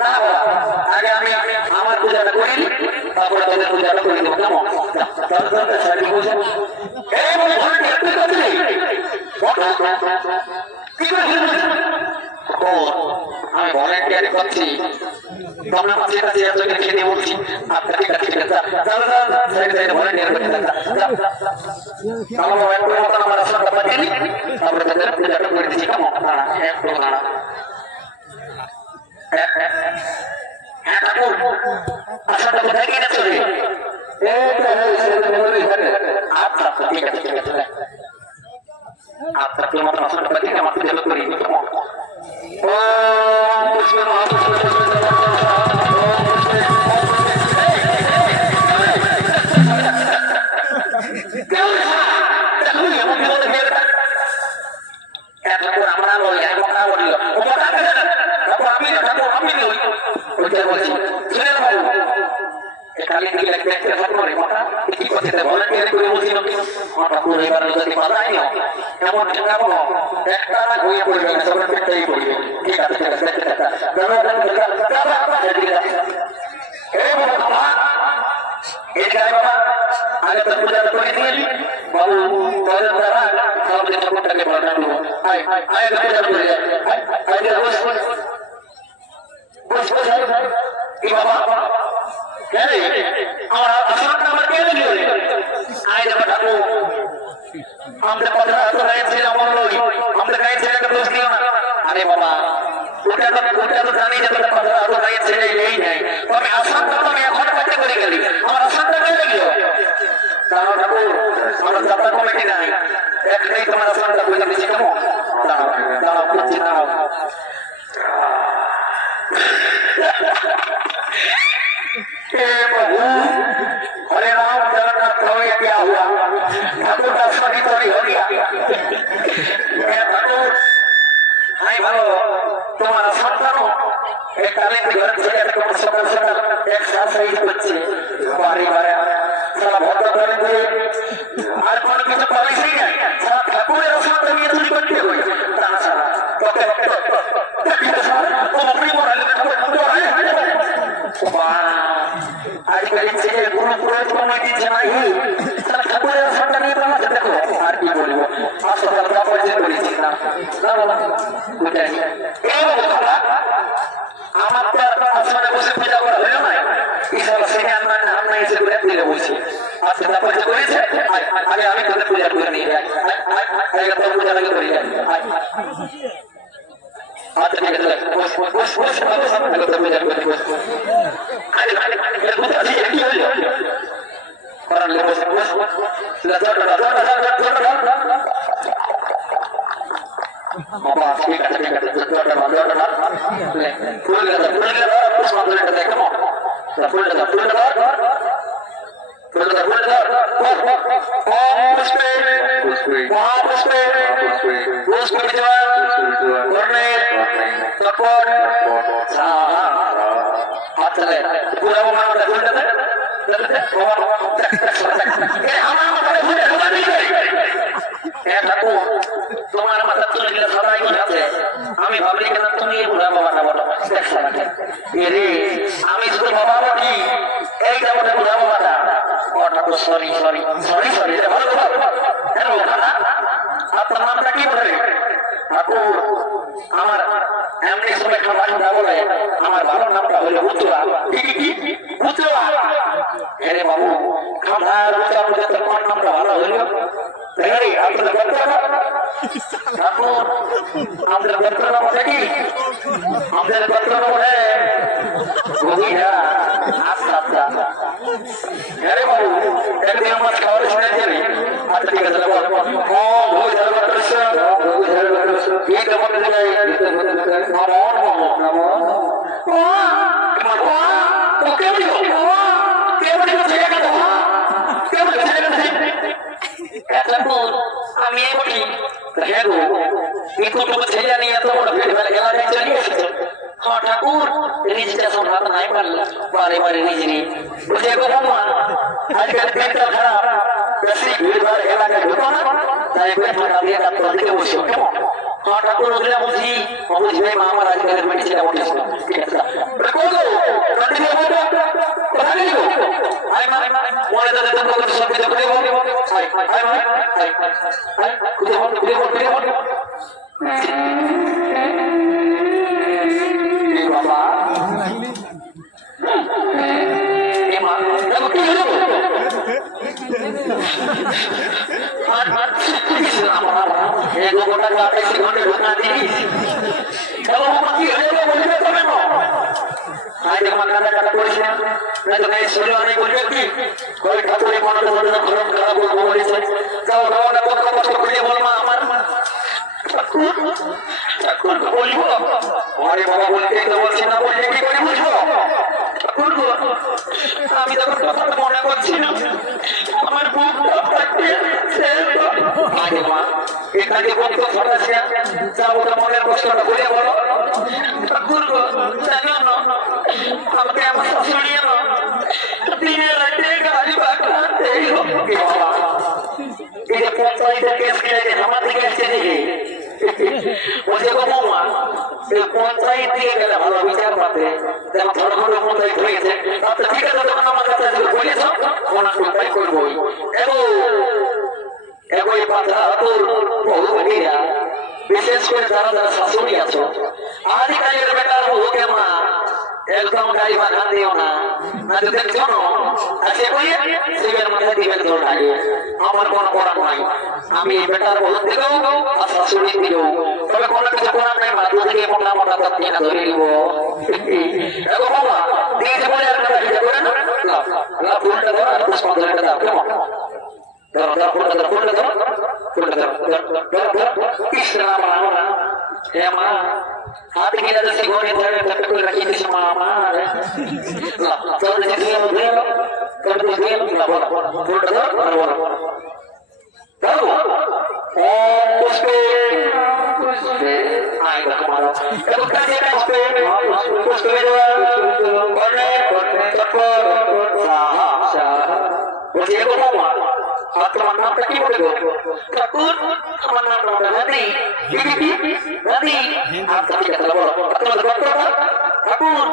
না বাবা আগে আমি আমার পূজাটা করি তারপরে তোদের পূজাটা করে দেবো কেমন এই বলে ভলান্টিয়ার তুই করছিলি কি করে আমি ভলান্টিয়ার করছি তোমরা মাঝে কাছে এত খেতে বলছি আপনার ঠিক আছে ঠিক আছে ভলান্টিয়ার করতে আমার একটু মতন আমার আসনটা বাঁচিয়ে নি তারপরে তোদের পূজাটা করে দিচ্ছি কেমন দাঁড়া একটু দাঁড়া হ্যাঁ ঠাকুর আসনটা কোথায় কিনে চলে আচ্ছা আচ্ছা ঠিক আছে ঠিক আছে আচ্ছা তোর মতন আসনটা বাঁচিয়ে আমার পূজাটা করে দিই কেমন अरे बाबा ওটা তো জানি যে তোর কথা আর গায়ে ছেড়ে নেই নাই তবে আসানটা তো আমি এখন করতে করে গেলি আমার আসানটা কে লাগলো জানো ঠাকুর আমরা যাত্রা কমিটি নাই একটাই তোমার আসানটা বলে দিচ্ছি কেমন দাঁড়াও দাঁড়াও করছি দাঁড়াও हरे राम जगन्नाथ प्रभु ये क्या हुआ ठाकुर का स्वामी तो नहीं हो गया ठाकुर नहीं भालो तुम्हारा संतानो एक काले के घर से एक कम सकाल सकाल एक साथ सही बच्चे बारी बारी साला बहुत बड़े थे आज कौन किसी पॉलिसी है साला ठाकुर ये रस्म तो ये थोड़ी करते हुए ताना साला ओके तुम अपनी मोरल में ठाकुर आजकल से गुरु पुरोहित कमेटी जनाई ठाकुर रस्मটা নিয়ে তোমরা দেখো আর কি বলবো আসলে আমরা পরিচয় করেছি না না না বুঝাই এই কথা আমার তো আসলে বসে পূজা করা হলো না এই সব সেনে আমরা আমরা এসে করে পূজা বসি আজকে না পূজা করেছে আগে আমি তোদের পূজা করে নিয়ে যাই আগে তো পূজা লাগে করে যাই আচ্ছা ঠিক আছে বস বস বস সামনে তো পূজা করে বস আরে আরে বুঝতে আছি কি হলো করান লে বস বস বাবা ঠিক আছে ঠিক আছে ফুল লাগা পুষ্প ধরে দেখো ফুল লাগা पुष्पे महापुष्पे पुष्प विद्वान वर्णे तपोर हाथ चले पूरा वो मानो फूल देते तुम्हारा मतलब तुम निकला सदा ही जाते हमें भावली के तुम ये बुरा बाबा का बोलो ये रे हमें इसको बाबा बोली एक जब बुरा बाबा था sorry sorry sorry sorry hello खाना আপনার নামটা কি বলে ঠাকুর আমার এমনি সময় খাবার না বলে আমার ভালো নামটা হলো উতলা কি উতলা আরে বাবু খাবার উতলা বলে তো কোন নামটা ভালো হলো আরে আপনার কথা ঠাকুর আমাদের কথা নাম কি আমাদের কথা নাম है গোবিয়া আচ্ছা আচ্ছা अरे बाबू एक दिन हम खावर सुने थे अच्छा ठीक है चलो ओ बहुत ज्यादा कृष्ण ये कमर लगाई नमो नमो नमो तो क्या बोलो ছেলে का क्या बोलो ছেলে का ঠাকুর আমি এই বলি হে গো একটু ছেলে নিয়ে এত বড় ভিড় ফেলে গেলা যায় চলে এসেছে हाँ ठाकुर नीचे सब हाथ नहीं पड़ बारे बारे नीचे मुझे को मामा आजकल पेट का खराब वैसे भीड़ भाड़ इलाका होता ना ताकि पेट लगा दिया का तो के मुझे हाँ ठाकुर उधर मुझे भाई मामा आजकल में नीचे का ठीक है খুঁজে বল খুঁজে বল খুঁজে বল বাবা কি হলো গোটা গাড়ি ঘন্টা ঢোকা দিস কি হলো বলবে তবে না আজ আমার কাটা কাটা করিস না তো নাই শরীর অনেক বলবে কি কই ঠাকুরের মনে ধরে না ঘরম খারাপ বলবো বলেছে যাও যাও না কত কষ্ট করে বল মা আমার ঠাকুর ঠাকুর বলবো আরে বাবা বলতে তো বলছি না বললে কি করে বুঝবো ঠাকুর আমি তখন কথা মনে করছি না আমার বুকটা ফাটছে আগে মা এখানে বলতো ফটাছে যাবো তো মনের কষ্টটা বলে বলো ঠাকুর জানো না আমাকে আমার শাশুড়ি না দিনে রাতে গাড়ি পাঠাতে এই যে পঞ্চায়েতের কেস খেলে আমার দিকে এসছে দেখি বলছে গো বৌমা এই পঞ্চায়েত দিয়ে গেলে ভালো বিচার পাতে যেমন ধরো ধরো পঞ্চায়েত হয়েছে আচ্ছা ঠিক আছে তখন আমার কাছে বলেছ ওনার কোনটাই করবোই এগোই পাতা তোর বহুরা বিশেষ করে যারা যারা শাশুড়ি আছো আদিকালের বেটার বহুকে মা একদম গাড়ি বাধা দিও না না দেখছো না আছে বলে শিবের মাথায় দিবেন তোর আগে আমার কোনো করার নাই আমি বেটার বহুত দিকেও আর শাশুড়ি দিকেও তবে কোনো কিছু করার নাই মা দু থেকে মোটা মোটা তত্ত্বটা ধরে নিব এগো বাবা দিয়েছে বলে আর কথা কিছু করে না না ফুলটা দাও আর পুষ্পাঞ্জলিটা দাও কেমন ধরো ধরো ফুলটা ধরো ফুলটা ধরো ফুলটা ধরো কৃষ্ণ রাম রাম রাম হে মা হাত গিলা তো সিগনে ধরে ধরে করে রাখি দিস মা আমার চল দেখি ধরে করে দিয়ে না বলা ফুলটা ধরো আর বলা ধরো ও পুষ্পে পুষ্পে আই দেখো মারো এত কাছে পুষ্পে পুষ্পে করে চটপট সাহা সাহা বলছি এগো বাবা তোমার নামটা কি বলে গো ঠাকুর আমার নামটা রাধি রাধি আচ্ছা ঠিক আছে বলো তোমাদের বক্তব্য ঠাকুর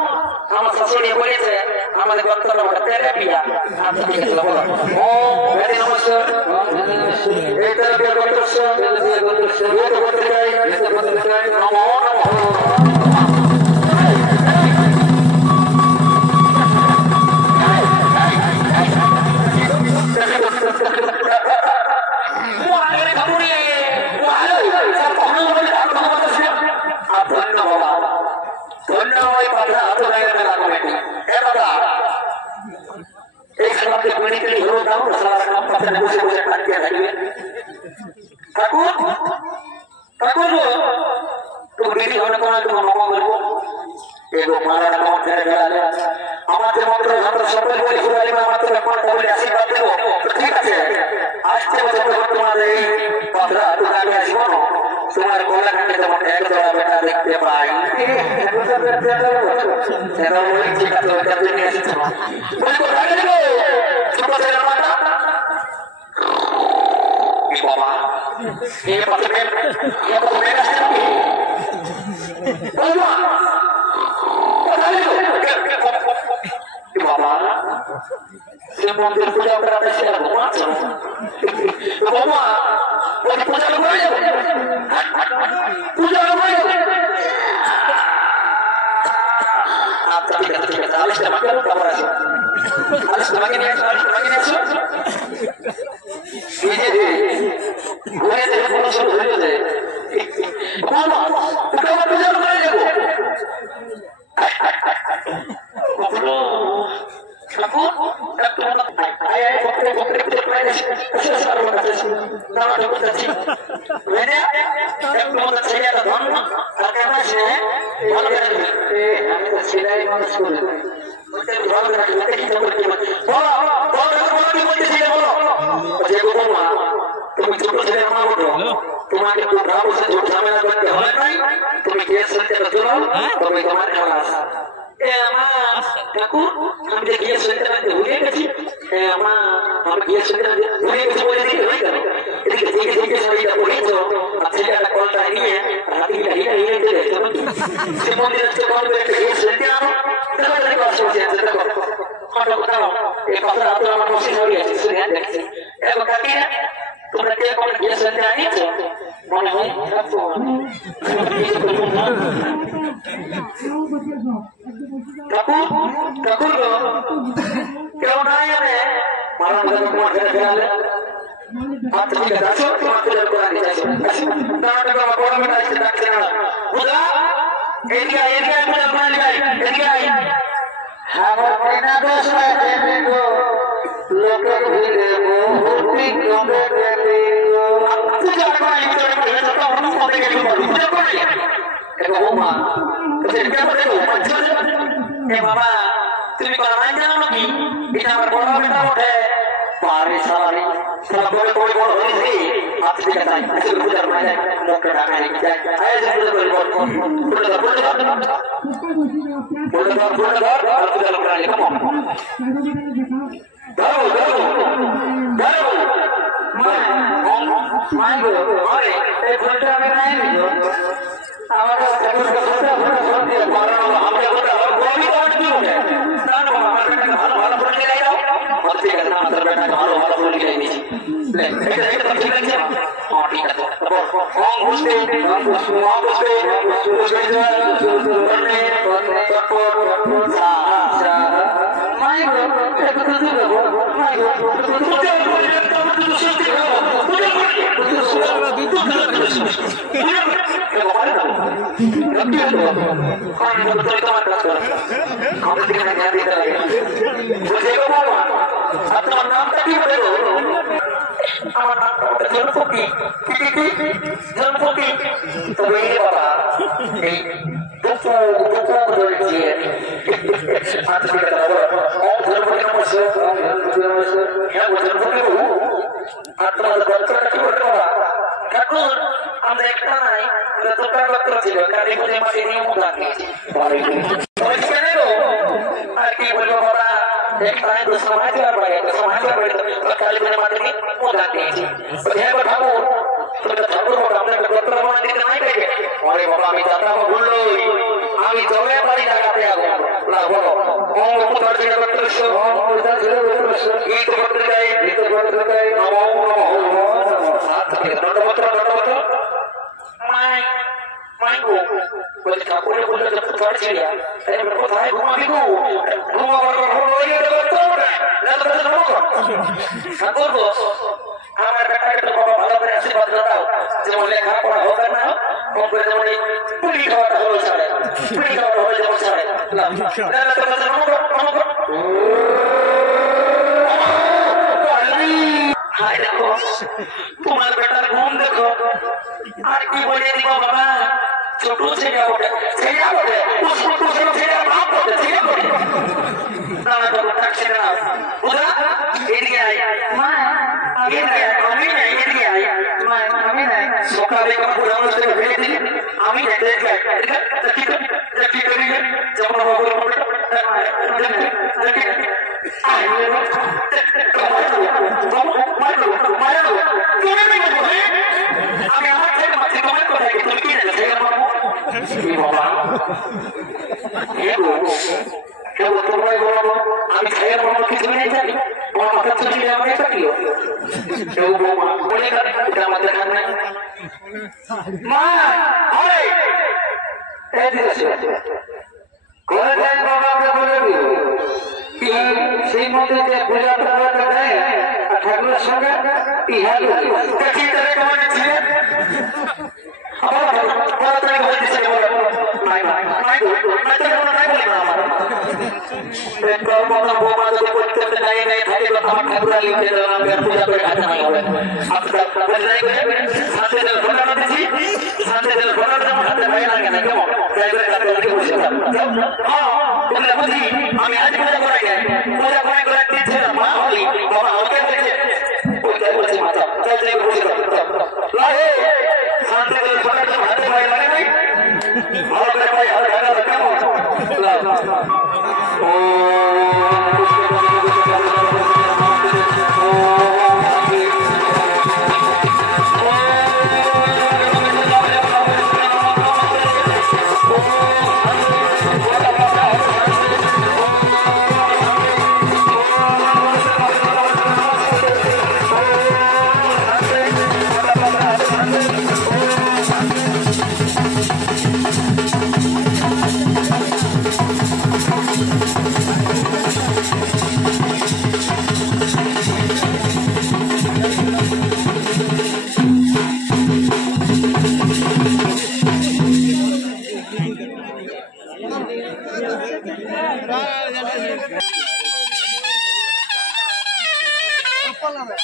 আমার শাশুড়ি বলেছে আমাদের বক্তব্য তেরে বিয়া আচ্ছা ঠিক আছে বলো ও রাধি নমস্কার এই তেরে বিয়া করতেছ নমো নমো ঠাকুর ঠাকুর তুমি মনে করো তোমার মামা বলবো এগো মালাটা আমার ছেড়ে গেলে আমাদের মন্ত্র যন্ত্র সকল বলে ঘুরাই আমাদের এখন বলে আশীর্বাদ দেবো ঠিক আছে আসতে বছর তোমার এই কথা দোকানে আসবো তোমার গলা কাটে তোমার এক জোড়া বেটা দেখতে পাই ঠিক আছে ওইটা তুমি এসেছো বলবো ছোট ছেলের মাথা বাবা এই পাশে বাবা সে মন্দির পূজা করাতে সে ঘুমাচ্ছ বাবা ওই পূজা করে যাবে পূজা করে যাবে আচ্ছা ঠিক আছে ঠিক আছে আলিশটা আমাকে খবর আছে আলিশটা আমাকে নিয়ে আসো আলিশটা আমাকে নিয়ে আসো ঘুরে দেখে কোনো সব ধরে দেয় বাবা ওকে আমার পূজা করে যাবো ঠাকুর একটু মনে ছেলেটা ধন্য আর কেন আছে ভালো করে আমি তো ছেলে মানুষ করি ভালো করে তুমি ছোট ছেলে মা বলো তোমাকে ঝামেলা করতে হবে নাই তুমি গ্যাস সেন্টারে চলো তবে তোমার খালাস ঠাকুর আমি যে গ্যাস সেন্টারে ভুলে গেছি আমি গ্যাস সেন্টারে ভুলে গেছি বলে দিকে হয়ে গেল এদিকে দিকে দিকে শরীরটা পড়েছ আর ছেলেটা কলটা নিয়ে রাতিটা হিয়ে হিয়ে দিয়ে সে মন্দিরে কল করে একটা গ্যাস সেন্টার আনো তাড়াতাড়ি বাস হচ্ছে দেখো এই কথা আমার বসে হয়ে গেছে শুনে দেখছি এবার কাটিয়ে তোমরা কে কোন গ্যাস ঠাকুর কেউ নাই আমি মারা তোমার ঘরে ফেরালে আচ্ছা ঠিক আছে আসো তোমার তুলে করে নিয়ে আসো তাহলে বাবা বড় মেয়ে আসছে ডাকছে না বুঝা এদিকে এদিকে তুলে করে নিয়ে এদিকে আমার বিনা দোষ লাগে গো লোকের ভিড়ে বহুটি কমে গেলি গো পূজা করে ভিতরে করে যত অন্য পথে গেলি পূজা করে এগো বৌমা এটা করে গো এ বাবা তুমি কোন নাই জানো নাকি এটা আমার বড় বেটা ওঠে পারে সারারে সারা বড় বড় বড় হইছে আজ থেকে যাই আসলে পূজার মানে লোকটা ঢাকা নিয়ে যায় আয় যে পূজা করে বল পূজা ধর আর পূজা লোকটা নিয়ে কাম দাও মাই গো আরে এই পূজাটা আমি নাই নিও আমার ঠাকুর কা ফটো দিয়ে পারানো আমরা কথা আর গোবি তো কি হবে না না আমার বেটা ভালো ভালো পড়ে নিয়ে যাও আর ঠিক আছে আমার বেটা ভালো ভালো পড়ে নিয়ে নিছি লে এটা ঠিক আছে হ্যাঁ ঠিক আছে ওম বুঝতে মাই গো এটা তো দিলো মাই গো আপনার নামটা কি বলে আমার নামটা জনপতি তবে বাবা এই দুঃখ রয়েছে আপনার গল্পটা কি বলে বাবা ঠাকুর আমরা একটা নাই দুটা গল্প ছিল কালী পুজো মাসে নিয়ে মুদা নিয়েছি আর কি বলবো বাবা একটা নাই তো সমাজ কালী পুজো মাসে নিয়ে মুদা নিয়েছি ঠাকুর ঠাকুর আপনার গল্প প্রমাণ দিতে নাই দেখে অরে বাবা আমি যাত্রা বললো আমি জমে পারি লাগাতে যাবো না বলো ঠাকুরের বললো কোথায় ঘুমাবি গো ঠাকুর আমার বেটাকে তো বাবা ভালো করে আশীর্বাদ দাও যেমন লেখাপড়া হবে না কম করে যেমন পুরি খাওয়াটা হলো ছাড়ে পুরি খাওয়াটা হয়ে যেমন ছাড়ে হাই দেখো তোমার বেটার ঘুম দেখো আর কি বলে দিব বাবা ছোট ছেলে বটে ভাব বটে ছেলে বটে দাঁড়া তো থাকছে না বুঝা এদিকে আয় মা আমি নাই সকালে কোনো পুরানো ছেলে ফেলে দিই আমি কি করি যেমন আমি আমার থেকে মাঝে তোমার কোথায় তুমি কি জানো আমি খাইয়ে বলবো কিছু নেই জানি তোমার মাথা চুরি আমার এটা কি কেউ বৌমা বলে এটা আমাদের খান নাই মা ঘরে যাই বাবাকে বলে কি সেই মধ্যে যে পূজা প্রভাটা দেয় ঠাকুরের সঙ্গে ইহা আমি আজ পূজা করাই পূজা করে দিচ্ছিলাম মা হলি বাবা আমাকে বলছি মাথা শান্তি হাতে ভাই লাগে নাই ভালো করে ভাই হাতে Hola,